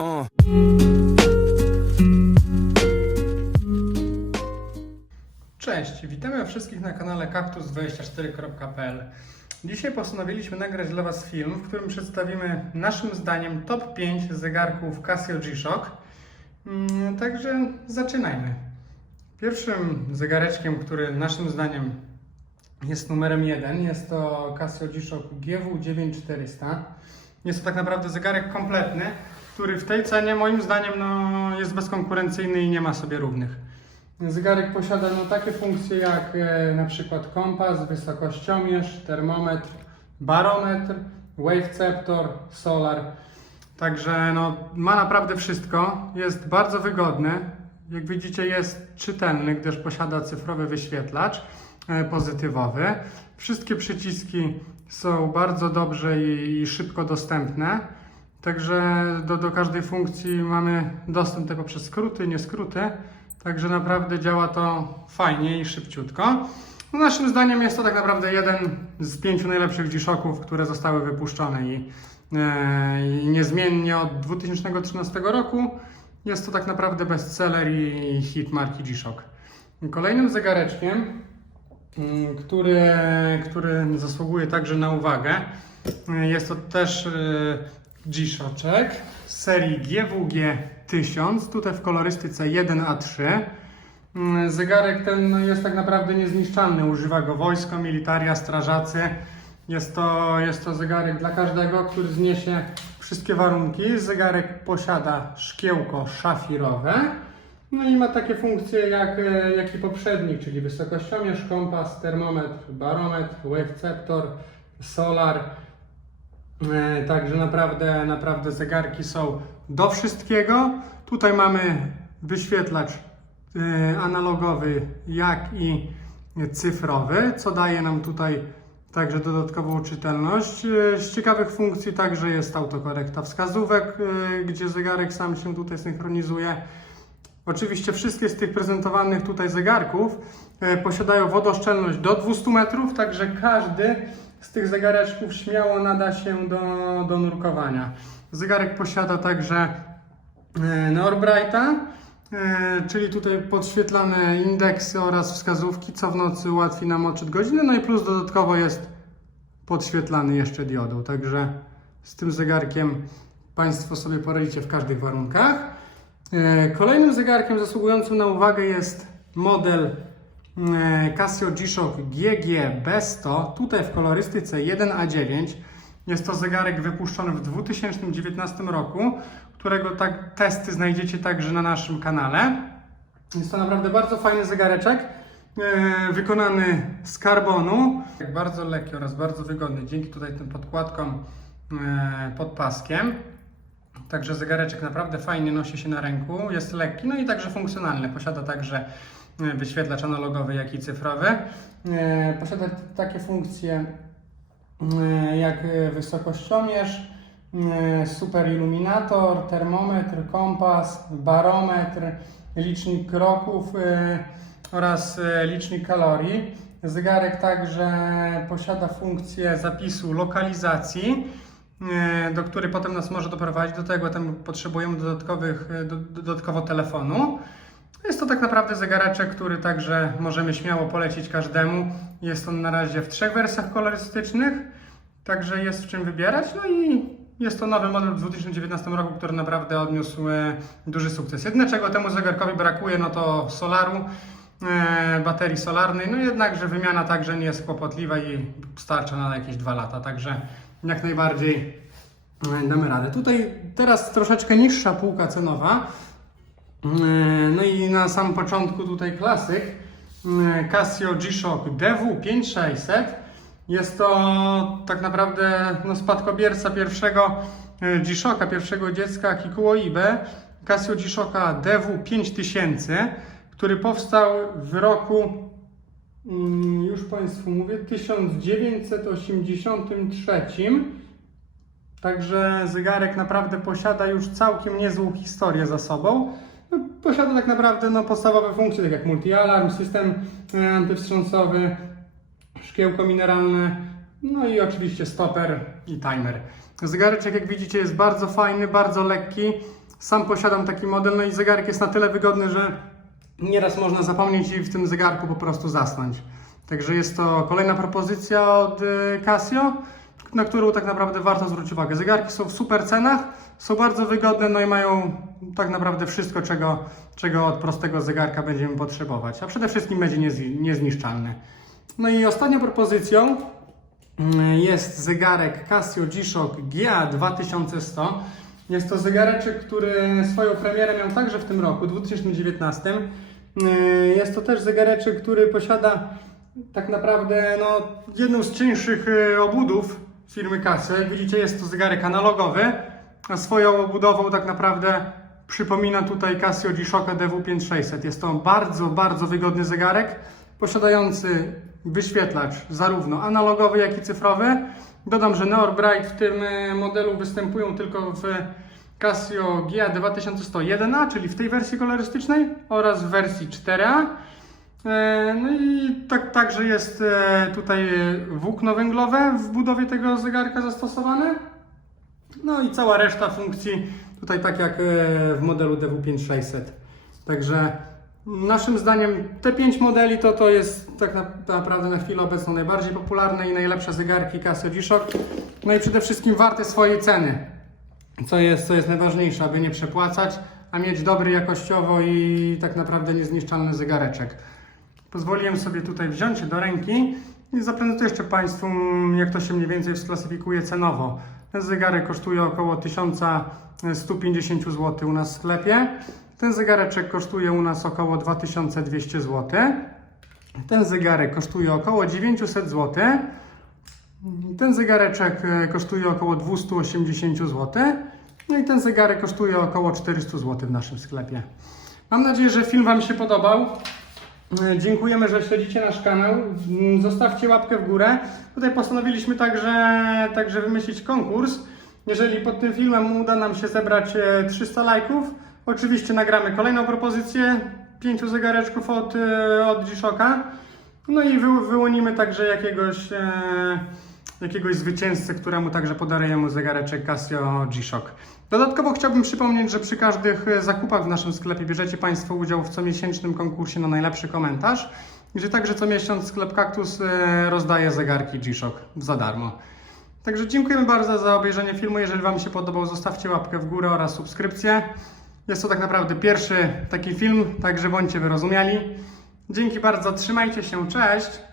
Uh. Cześć, witamy wszystkich na kanale kaktus24.pl. Dzisiaj postanowiliśmy nagrać dla Was film, w którym przedstawimy naszym zdaniem top 5 zegarków Casio G-Shock. Mm, Także zaczynajmy. Pierwszym zegareczkiem, który naszym zdaniem jest numerem 1, jest to Casio G-Shock GW9400. Jest to tak naprawdę zegarek kompletny, który w tej cenie moim zdaniem no, jest bezkonkurencyjny i nie ma sobie równych. Zegarek posiada no, takie funkcje jak e, na przykład kompas, wysokościomierz, termometr, barometr, waveceptor, solar. Także no, ma naprawdę wszystko. Jest bardzo wygodny. Jak widzicie jest czytelny, gdyż posiada cyfrowy wyświetlacz e, pozytywowy. Wszystkie przyciski są bardzo dobrze i, i szybko dostępne. Także do, do każdej funkcji mamy dostęp tylko przez skróty, nie skróty. Także naprawdę działa to fajnie i szybciutko. No naszym zdaniem jest to tak naprawdę jeden z pięciu najlepszych G-Shocków, które zostały wypuszczone i, e, i niezmiennie od 2013 roku jest to tak naprawdę bestseller i hit marki G-Shock. Kolejnym zegareczkiem, mm, który, który zasługuje także na uwagę, y, jest to też G-Shoczek z serii GWG 1000, tutaj w kolorystyce 1A3. Mm, Zegarek ten no, jest tak naprawdę niezniszczalny, używa go wojsko, militaria, strażacy. Jest to, jest to zegarek dla każdego, który zniesie wszystkie warunki. Zegarek posiada szkiełko szafirowe. No i ma takie funkcje jak, e, jak i poprzednik, czyli wysokościomierz, kompas, termometr, barometr, waveceptor, solar. E, Także naprawdę, naprawdę zegarki są do wszystkiego. Tutaj mamy wyświetlacz e, analogowy, jak i cyfrowy, co daje nam tutaj także dodatkową czytelność. E, Z ciekawych funkcji także jest autokorekta wskazówek, gdzie zegarek sam się tutaj synchronizuje. Oczywiście wszystkie z tych prezentowanych tutaj zegarków posiadają wodoszczelność do 200 metrów, także każdy z tych zegareczków śmiało nada się do, do nurkowania. Zegarek posiada także e, Norbrighta, e, czyli tutaj podświetlane indeksy oraz wskazówki, co w nocy ułatwi nam odczyt godziny, no i plus dodatkowo jest podświetlany jeszcze diodą, także z tym zegarkiem Państwo sobie poradzicie w każdych warunkach. E, Kolejnym zegarkiem zasługującym na uwagę jest model Casio G-Shock GG B100, tutaj w kolorystyce 1A9. Jest to zegarek wypuszczony w 2019 roku, którego tak, testy znajdziecie także na naszym kanale. Jest to naprawdę bardzo fajny zegareczek, e, wykonany z karbonu. Bardzo lekki oraz bardzo wygodny, dzięki tutaj tym podkładkom e, pod paskiem. Także zegareczek naprawdę fajnie nosi się na ręku, jest lekki, no i także funkcjonalny. Posiada także e, wyświetlacz analogowy, jak i cyfrowy. E, Posiada takie funkcje e, jak e, wysokościomierz, e, super iluminator, termometr, kompas, barometr, licznik kroków e, oraz e, licznik kalorii. Zegarek także posiada funkcję zapisu lokalizacji e, do który potem nas może doprowadzić do tego, tam potrzebujemy dodatkowych, e, do, dodatkowo telefonu. Jest to tak naprawdę zegareczek, który także możemy śmiało polecić każdemu. Jest on na razie w trzech wersjach kolorystycznych, także jest w czym wybierać. No i jest to nowy model w 2019 roku, który naprawdę odniósł e, duży sukces. Jedyne czego temu zegarkowi brakuje, no to solaru, e, baterii solarnej, no jednakże wymiana także nie jest kłopotliwa i starcza na jakieś dwa lata, także jak najbardziej e, damy radę. Tutaj teraz troszeczkę niższa półka cenowa, no i na samym początku tutaj klasyk e, Casio G-Shock DW5600. Jest to tak naprawdę no, spadkobierca pierwszego e, G-Shocka, pierwszego dziecka Kikuo Ibe, Casio G-Shocka DW5000, który powstał w roku, mm, już Państwu mówię, 1983. Także zegarek naprawdę posiada już całkiem niezłą historię za sobą. No, Posiada tak naprawdę no, podstawowe funkcje, tak jak multi-alarm, system e, antywstrząsowy, szkiełko mineralne, no i oczywiście stoper i timer. Zegareczek, jak widzicie, jest bardzo fajny, bardzo lekki. Sam posiadam taki model, no i zegarek jest na tyle wygodny, że nieraz można zapomnieć i w tym zegarku po prostu zasnąć. Także jest to kolejna propozycja od y, Casio, na którą tak naprawdę warto zwrócić uwagę. Zegarki są w super cenach, są bardzo wygodne, no i mają tak naprawdę wszystko, czego, czego od prostego zegarka będziemy potrzebować, a przede wszystkim będzie niezniszczalny. No i ostatnią propozycją mm, jest zegarek Casio G-Shock GA 2100. Jest to zegareczek, który swoją premierę miał także w tym roku, 2019. Yy, Jest to też zegareczek, który posiada tak naprawdę no, jedną z cieńszych yy, obudów firmy Casio. Jak widzicie, jest to zegarek analogowy, a swoją obudową tak naprawdę przypomina tutaj Casio G-Shocka DW5600. Jest to bardzo, bardzo wygodny zegarek, posiadający wyświetlacz zarówno analogowy, jak i cyfrowy. Dodam, że Neor Bright w tym e, modelu występują tylko w Casio GA 2101A, czyli w tej wersji kolorystycznej oraz w wersji 4A. E, No i tak, także jest e, tutaj włókno węglowe w budowie tego zegarka zastosowane. No i cała reszta funkcji tutaj tak jak e, w modelu DW5600. Także naszym zdaniem te pięć modeli to, to jest tak na, naprawdę na chwilę obecną najbardziej popularne i najlepsze zegarki Casio G-Shock. No i przede wszystkim warte swojej ceny. Co jest, co jest najważniejsze, aby nie przepłacać, a mieć dobry jakościowo i tak naprawdę niezniszczalny zegareczek. Pozwoliłem sobie tutaj wziąć do ręki i zaprezentuję jeszcze Państwu, jak to się mniej więcej sklasyfikuje cenowo. Ten zegarek kosztuje około 1150 zł u nas w sklepie. Ten zegareczek kosztuje u nas około 2200 zł. Ten zegarek kosztuje około 900 zł. Ten zegareczek e, kosztuje około 280 zł. No i ten zegarek kosztuje około 400 zł w naszym sklepie. Mam nadzieję, że film Wam się podobał. E, Dziękujemy, że śledzicie nasz kanał. Mm, Zostawcie łapkę w górę. Tutaj postanowiliśmy także, także wymyślić konkurs. Jeżeli pod tym filmem uda nam się zebrać e, 300 lajków, oczywiście nagramy kolejną propozycję pięciu zegareczków od, e, od G-Shocka. No i wy, wyłonimy także jakiegoś, e, jakiegoś zwycięzcę, któremu także podarujemy zegareczek Casio G-Shock. Dodatkowo chciałbym przypomnieć, że przy każdych e, zakupach w naszym sklepie bierzecie Państwo udział w comiesięcznym konkursie na najlepszy komentarz, gdzie także co miesiąc sklep Kaktus e, rozdaje zegarki G-Shock za darmo. Także dziękujemy bardzo za obejrzenie filmu. Jeżeli Wam się podobał, zostawcie łapkę w górę oraz subskrypcję. Jest to tak naprawdę pierwszy taki film, także bądźcie wyrozumiali. Dzięki bardzo, trzymajcie się, cześć!